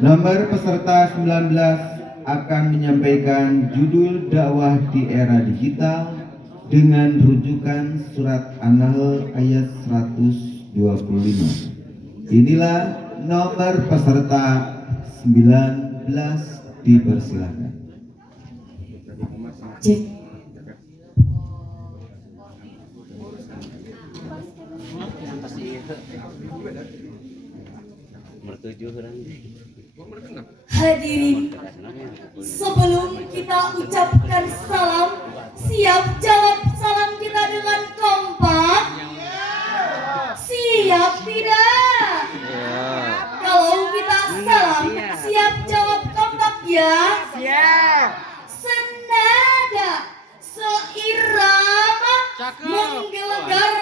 Nomor peserta 19 akan menyampaikan judul dakwah di era digital dengan rujukan surat An-Nahl ayat 125. Inilah nomor peserta 19, dipersilakan. Cek. Hadirin, sebelum kita ucapkan salam, siap jawab salam kita dengan kompak? Siap tidak? Kalau kita salam, siap jawab kompak ya? Siap. Senada, seirama, menggelegar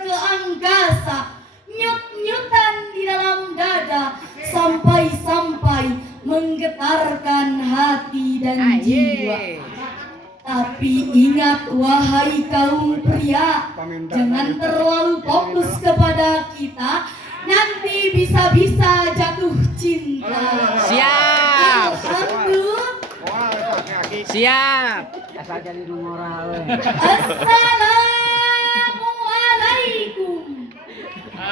ke angkasa, nyut-nyutan di dalam dada, sampai-sampai menggetarkan hati dan jiwa. Tapi ingat wahai kaum pria, jangan terlalu fokus kepada kita, nanti bisa-bisa jatuh cinta. Siap. Alhamdulillah. Siap. Assalamualaikum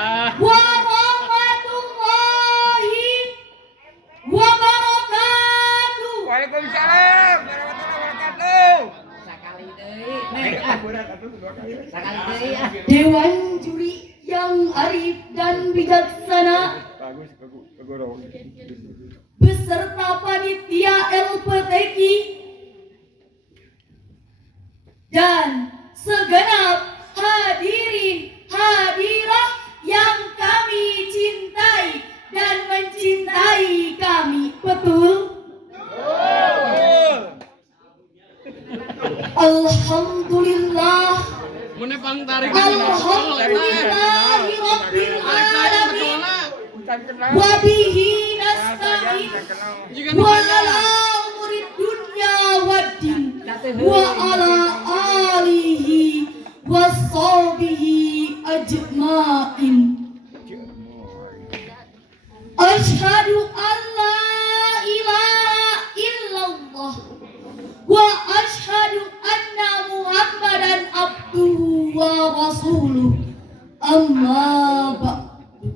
warahmatullahi wabarakatuh. Waalaikumsalam warahmatullahi wabarakatuh. Dewan juri yang arif dan bijaksana beserta panitia LPTQ dan segenap hadirin hadirah yang kami cintai dan mencintai kami, betul? Alhamdulillah. Alhamdulillahirabbil alamin. Wa bihi nasta'in. Wa ala umurid dunya waddin. Wa ala alihi washabihi ajma'in. Asyhadu an la ilaha illallah wa asyhadu anna Muhammadan abduhu wa rasuluh. Amma ba'du.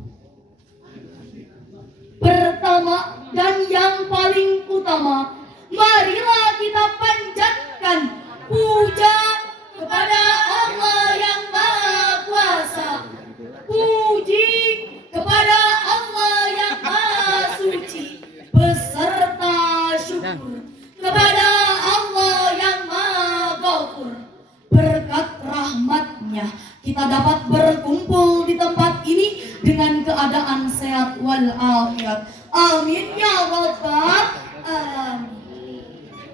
Pertama dan yang paling utama, marilah kita panjatkan puja kepada Allah yang Maha Kuasa. Puji kepada Allah yang Maha Suci, beserta syukur kepada Allah yang Maha Ghafur. Berkat rahmatnya kita dapat berkumpul di tempat ini dengan keadaan sehat walafiat. Amin ya rabbal alamin.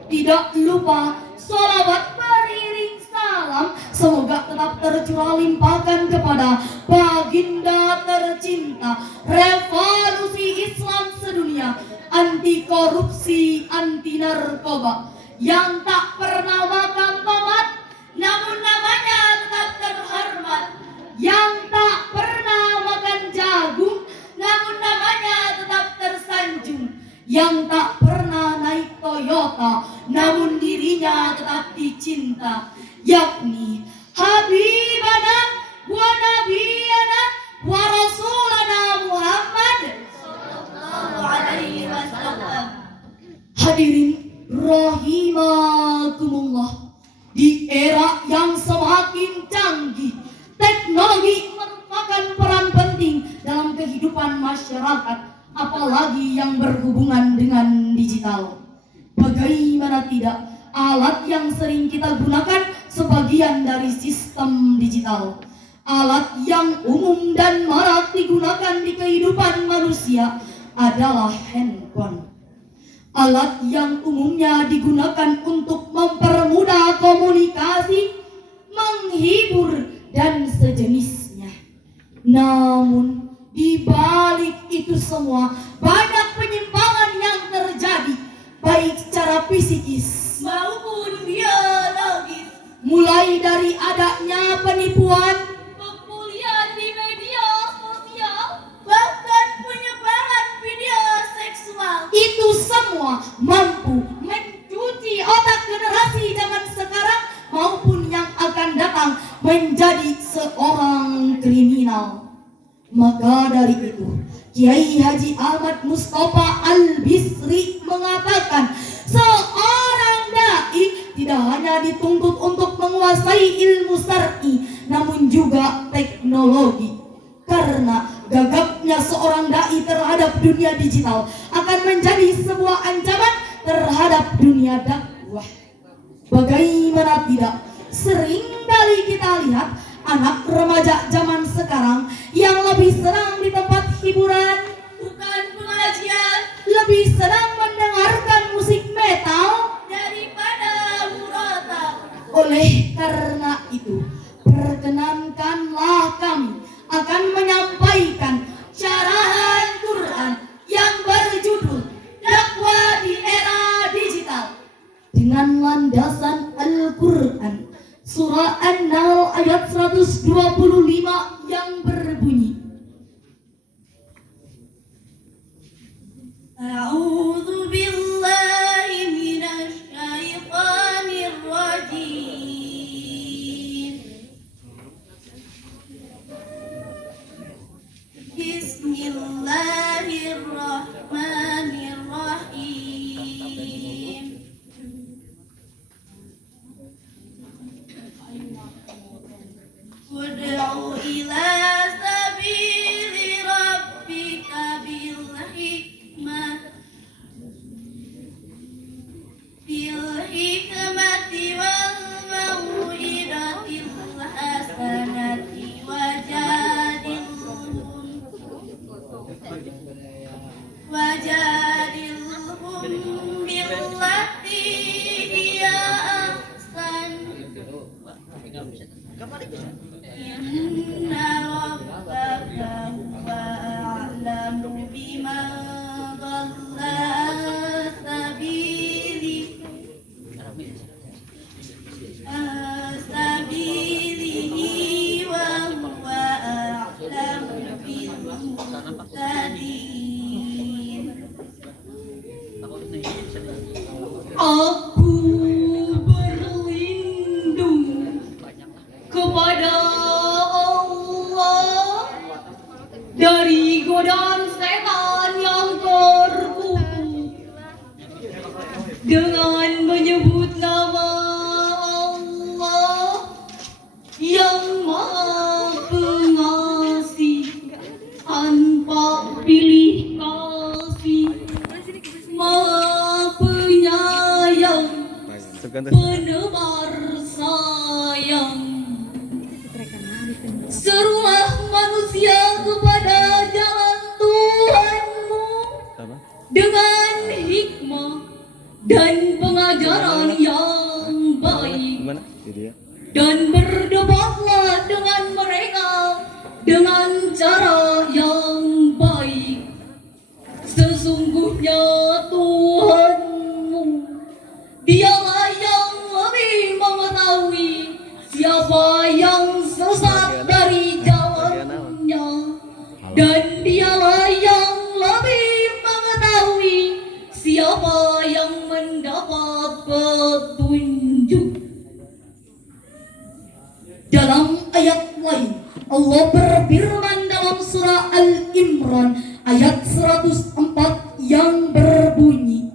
Tidak lupa sholawat beriring salam semoga tetap tercurah limpahkan kepada baginda tercinta, revolusi Islam sedunia, anti korupsi, anti narkoba, yang tak pernah makan tomat namun namanya tetap terhormat, yang tak pernah makan jagung namun namanya tetap tersanjung, yang tak pernah naik Toyota namun dirinya tetap dicinta, yakni Habibana wa Nabiyana wa Rasulana Muhammad sallallahu alaihi wasallam. Hadirin rahimakumullah, di era yang semakin canggih, teknologi merupakan peran penting dalam kehidupan masyarakat, apalagi yang berhubungan dengan digital. Bagaimana tidak, alat yang sering kita gunakan sebagian dari sistem digital. Alat yang umum dan marak digunakan di kehidupan manusia adalah handphone. Alat yang umumnya digunakan untuk mempermudah komunikasi, menghibur, dan sejenisnya. Namun, di balik itu semua, banyak penyimpangan yang terjadi, baik secara fisikis maupun biologis. Mulai dari adanya penipuan, pembulian di media sosial, bahkan penyebaran semua mampu mencuci otak generasi zaman sekarang maupun yang akan datang menjadi seorang kriminal. Maka dari itu, Kiai Haji Ahmad Mustafa Al-Bisri mengatakan, seorang dai tidak hanya dituntut untuk menguasai ilmu syar'i, namun juga teknologi. Karena gagapnya seorang dai terhadap dunia digital akan menjadi sebuah ancaman terhadap dunia dakwah. Bagaimana tidak, seringkali kita lihat anak remaja zaman sekarang yang lebih senang di tempat hiburan, bukan pengajian, lebih senang mendengarkan musik metal daripada murata. Oleh karena itu, perkenankanlah kami akan menyampaikan syarahan Quran yang berjudul Dakwah di Era Digital dengan landasan Al-Quran. Surah An-Nahl ayat 125 yang berbunyi, A'udzu billahi minasy syaithanir rajim. Bismillahirrahmanirrahim. Ud'u ila sabili rabbika bil hikmati wal mau'izatil hasanati wajadilhum billati hiya ahsan. Inna rabbaka huwa a'lamu biman dhalla sabilihi wa huwa a'lamu bil muhtadin. Aku berlindung kepada Allah dari godaan setan yang terkutuk dengan menyebut nama Allah yang Maha Pengasih, tanpa pilih kasih, Maha Penyayang, penebar sayang. Serulah manusia kepada jalan Tuhanmu dengan hikmah dan pengajaran yang baik, dan berdebatlah dengan mereka dengan cara yang baik. Sesungguhnya Tuhanmu, Dialah yang lebih mengetahui siapa yang sesat dari jalannya, dan Dialah yang lebih mengetahui siapa yang mendapat petunjuk. Dalam ayat lain, Allah berfirman dalam surah Al-Imran ayat 104 yang berbunyi,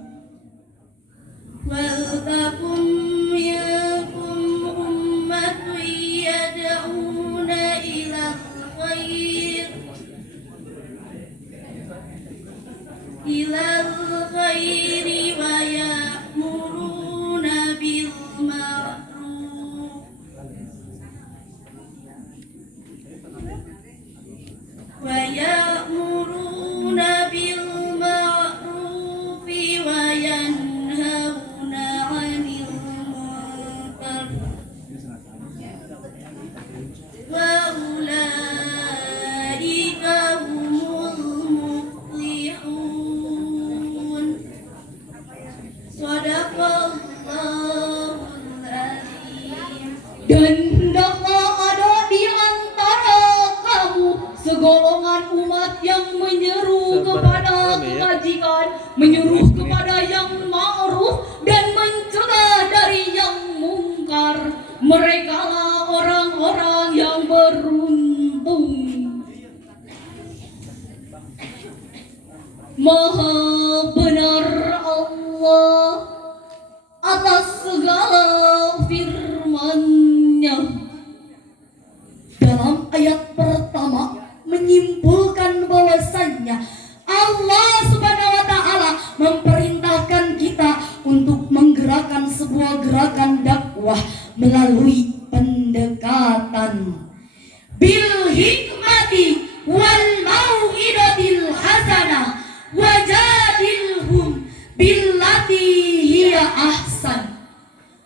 Waltakum minkum ummatun yad'una ilal khairi wa ya'muruna bil ma'ruf wa yanhauna 'anil munkar wa ulaika humul muflihun. Shadaqallahul azim. Dan hendaklah ada di antara kamu segolongan umat yang menyeru kepada kebajikan, menyeru kepada yang Merekalah orang-orang yang beruntung. Maha benar Allah atas segala firman-Nya. Dalam ayat pertama menyimpulkan bahwasannya Allah Subhanahu wa taala memperintahkan kita untuk menggerakkan sebuah gerakan dakwah melalui pendekatan bil hikmati wal mau'idatil hasanah wajadilhum billati hiya ahsan.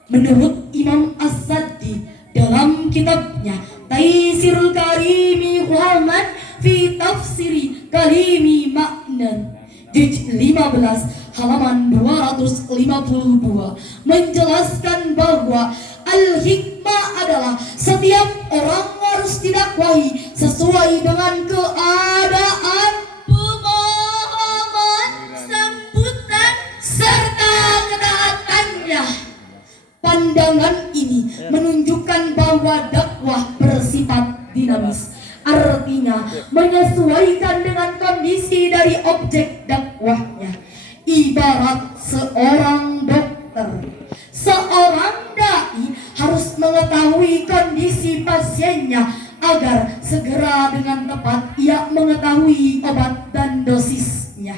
Menurut Imam As-Saddi dalam kitabnya Taisirul Karimi Rahman fi Tafsiri Kalimi Ma'nan juz 15 halaman 252 menjelaskan bahwa al-hikmah adalah setiap orang harus didakwahi sesuai dengan keadaan, pemahaman, sambutan, serta ketaatannya. Pandangan ini menunjukkan bahwa dakwah bersifat dinamis. Artinya menyesuaikan dengan kondisi dari objek dakwahnya. Ibarat seorang dokter, seorang dai harus mengetahui kondisi pasiennya agar segera dengan tepat ia mengetahui obat dan dosisnya.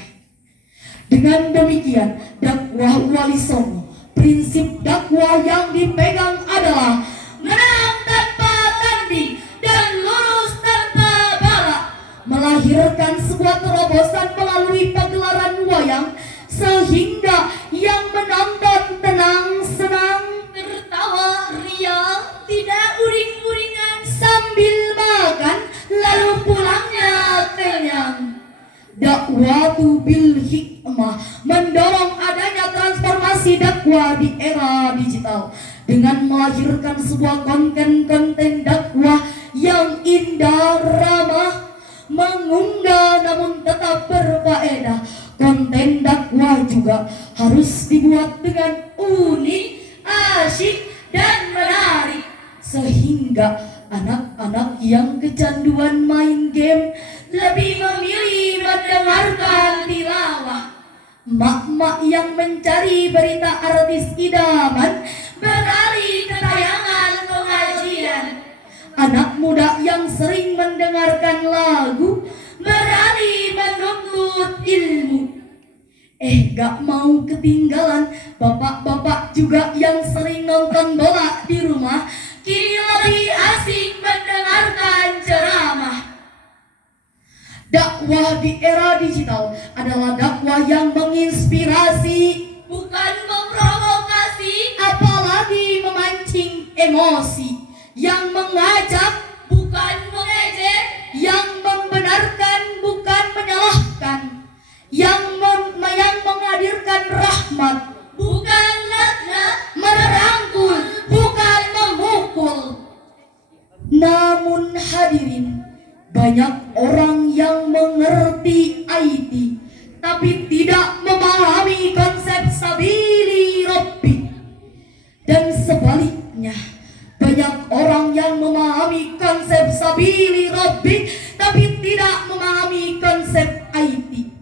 Dengan demikian, dakwah Wali Songo, prinsip dakwah yang dipegang adalah menang tanpa tanding dan lurus tanpa bala, melahirkan sebuah terobosan melalui pagelaran wayang sehingga yang menonton tenang, senang, tertawa, riang, tidak uring-uringan sambil makan lalu pulangnya kenyang. Dakwatu bil hikmah mendorong adanya transformasi dakwah di era digital dengan melahirkan sebuah konten-konten dakwah yang indah, ramah, mengunggah namun tetap berfaedah. Konten dakwah juga harus dibuat dengan unik, asyik, dan menarik sehingga anak-anak yang kecanduan main game lebih memilih mendengarkan tilawah. Mak-mak yang mencari berita artis idaman beralih ke tayangan pengajian. Anak muda yang sering mendengarkan lagu beralih menuntut ilmu. Gak mau ketinggalan, bapak-bapak juga yang sering nonton bola di rumah kini lebih asik mendengarkan ceramah. Dakwah di era digital adalah dakwah yang menginspirasi, bukan memprovokasi, apalagi memancing emosi, yang mengajak, bukan mengejek, yang membenarkan, bukan menyalahkan, yang menghadirkan rahmat, bukan laknat, merangkul, bukan memukul. Namun hadirin, banyak orang yang mengerti IT tapi tidak memahami konsep sabili rabbi, dan sebaliknya banyak orang yang memahami konsep sabili rabbi tapi tidak memahami konsep IT.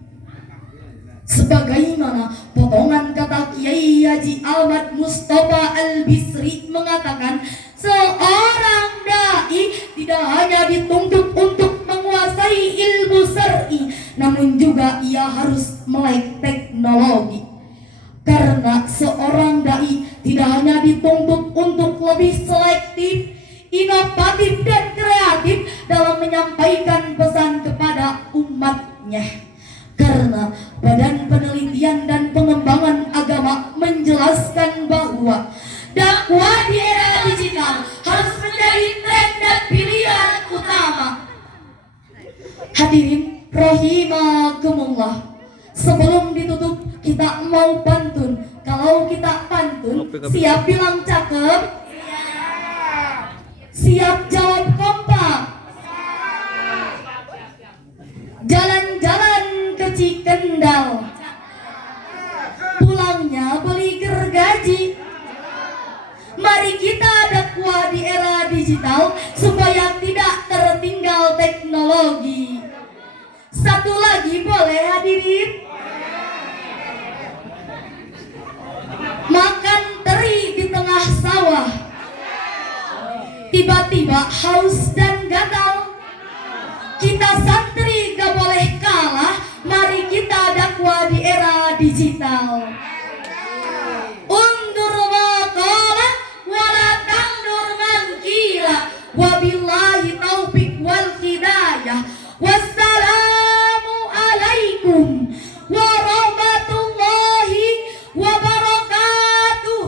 Sebagaimana potongan kata Kiai Haji Ahmad Mustafa Al-Bisri mengatakan, seorang dai tidak hanya dituntut untuk menguasai ilmu syar'i, namun juga ia harus melek teknologi. Karena seorang dai tidak hanya dituntut untuk lebih selektif, inovatif, dan kreatif dalam menyampaikan pesan kepada umatnya. Karena Badan Penelitian dan Pengembangan Agama menjelaskan bahwa dakwah di era digital harus menjadi tren dan pilihan utama. Hadirin rahimakumullah, sebelum ditutup kita mau pantun. Kalau kita pantun, siap bilang cakep? Siap jawab kompak? Jalan-jalan ke Cikendal, pulangnya beli gergaji. Mari kita dakwah digital supaya tidak tertinggal teknologi. Satu lagi boleh hadirin? Makan teri di tengah sawah. Tiba-tiba haus dan gatal. Kita santri gak boleh kalah. Mari kita dakwah di era digital. Undur maqala wala tandur mankila. Wabillahi taufiq wal hidayah. Wassalamu alaikum warahmatullahi wabarakatuh.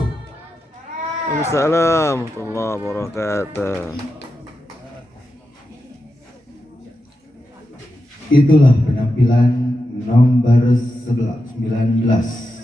Waalaikumsalam warahmatullahi wabarakatuh. Itulah penampilan nomor 19